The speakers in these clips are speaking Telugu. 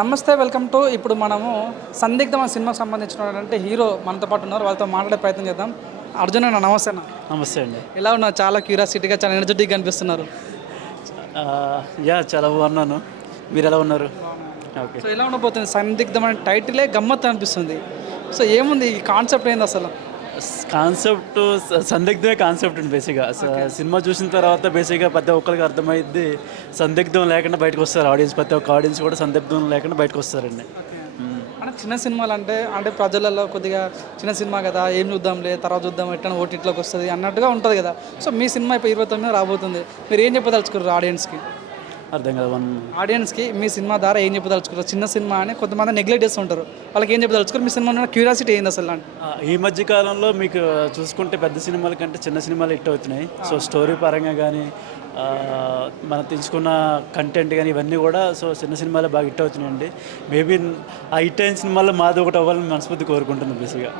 నమస్తే, వెల్కమ్ టు. ఇప్పుడు మనము సందిగ్ధం అనే సినిమాకి సంబంధించినటువంటి హీరో మనతో పాటు ఉన్నారు. వాళ్ళతో మాట్లాడే ప్రయత్నం చేద్దాం. అర్జున్ అన్న, నమస్తే అన్న. నమస్తే అండి. ఎలా ఉన్నారు? చాలా క్యూరియాసిటీగా, చాలా ఎనర్జెటిక్గా అనిపిస్తున్నారు. చాలా బాగున్నాను. మీరు ఎలా ఉన్నారు? ఓకే. సో ఎలా ఉండబోతుంది? సందిగ్ధం అనే టైటిలే గమ్మత్తు అనిపిస్తుంది. సో ఏముంది ఈ కాన్సెప్ట్ ఏంది అసలు? కాన్సెప్ట్ సందిగ్ధమే కాన్సెప్ట్ అండి. బేసిక్గా సినిమా చూసిన తర్వాత బేసిక్గా ప్రతి ఒక్కరికి అర్థమైద్ది. సందిగ్ధం లేకుండా బయటకు వస్తారు ఆడియన్స్. ప్రతి ఒక్క ఆడియన్స్ కూడా సందిగ్ధం లేకుండా బయటకు వస్తారండి. అంటే చిన్న సినిమాలు అంటే ప్రజలలో కొద్దిగా చిన్న సినిమా కదా, ఏం చూద్దాంలే, తర్వాత చూద్దాం, ఎట్లా ఓటీటీలోకి వస్తుంది అన్నట్టుగా ఉంటుంది కదా. సో మీ సినిమా ఇప్పుడు 29 రాబోతుంది. మీరు ఏం చెప్పదలుచుకున్నారు ఆడియన్స్కి? అర్థం కదా ఆడియన్స్కి మీ సినిమా ద్వారా ఏం చెప్పదలుచుకున్నారు? చిన్న సినిమా అని కొంతమంది నెగ్లెక్ట్ చేస్తుంటారు. వాళ్ళకి ఏం చెప్పదలుచుకున్నారు? మీ సినిమా క్యూరియాసిటీ ఏంది అసలు? ఈ మధ్య కాలంలో మీకు చూసుకుంటే పెద్ద సినిమాల కంటే చిన్న సినిమాలు హిట్ అవుతున్నాయి. సో స్టోరీ పరంగా కానీ మనం తీసుకున్న కంటెంట్ కానీ ఇవన్నీ కూడా సో చిన్న సినిమాలే బాగా హిట్ అవుతున్నాయండి. మేబీ ఆ హిట్ అయిన సినిమాల్లో మాది ఒకటి అవ్వాలని మనస్ఫూర్తి కోరుకుంటున్నాను బేసిక్గా.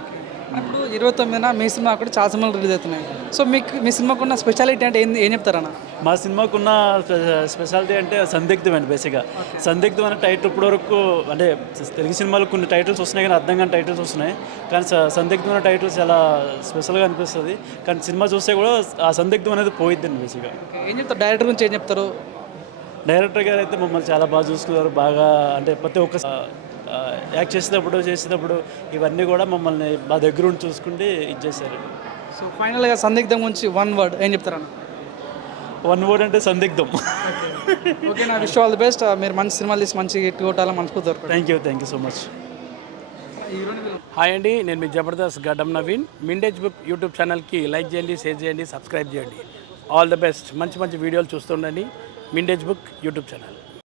ఇప్పుడు 29న మీ సినిమా కూడా చాలా సినిమాలు రిలీజ్ అవుతున్నాయి. సో మీ సినిమాకున్న స్పెషాలిటీ అంటే ఏం చెప్తారన్న? మా సినిమాకున్న స్పెషాలిటీ అంటే సందిగ్ధం అండి. బేసిక్గా సందిగ్ధం అనే టైటిల్ ఇప్పటివరకు అంటే తెలుగు సినిమాలకు కొన్ని టైటిల్స్ వస్తున్నాయి కానీ అర్థం కాని టైటిల్స్ వస్తున్నాయి. కానీ సందిగ్ధం అనే టైటిల్ చాలా స్పెషల్గా అనిపిస్తుంది. కానీ సినిమా చూస్తే కూడా ఆ సందిగ్ధం అనేది పోయిద్దండి బేసిక్గా. ఏం చెప్తారు? డైరెక్టర్ గురించి ఏం చెప్తారు? డైరెక్టర్ గారు అయితే మమ్మల్ని చాలా బాగా చూసుకున్నారు. బాగా అంటే ప్రతి ఒక్క యాక్ట్ చేసేటప్పుడు ఇవన్నీ కూడా మమ్మల్ని మా దగ్గర ఉండి చూసుకుంటే ఇచ్చేసారు. సో ఫైనల్గా సందిగ్ధం గురించి వన్ వర్డ్ ఏం చెప్తారన్న? వన్ వర్డ్ అంటే సందిగ్ధం. ఓకే, నా విష్ ఆల్ ది బెస్ట్. మీరు మంచి సినిమాలు తీసి మంచి హిట్ కొట్టాలని మనస్ఫూర్తి. Thank you so much. Hi అండి, నేను మీ జబర్దస్త్ గడ్డం నవీన్. మిండేజ్ బుక్ యూట్యూబ్ ఛానల్కి లైక్ చేయండి, షేర్ చేయండి, సబ్స్క్రైబ్ చేయండి. All the best. మంచి మంచి వీడియోలు చూస్తుండండి. మిండేజ్ బుక్ యూట్యూబ్ ఛానల్.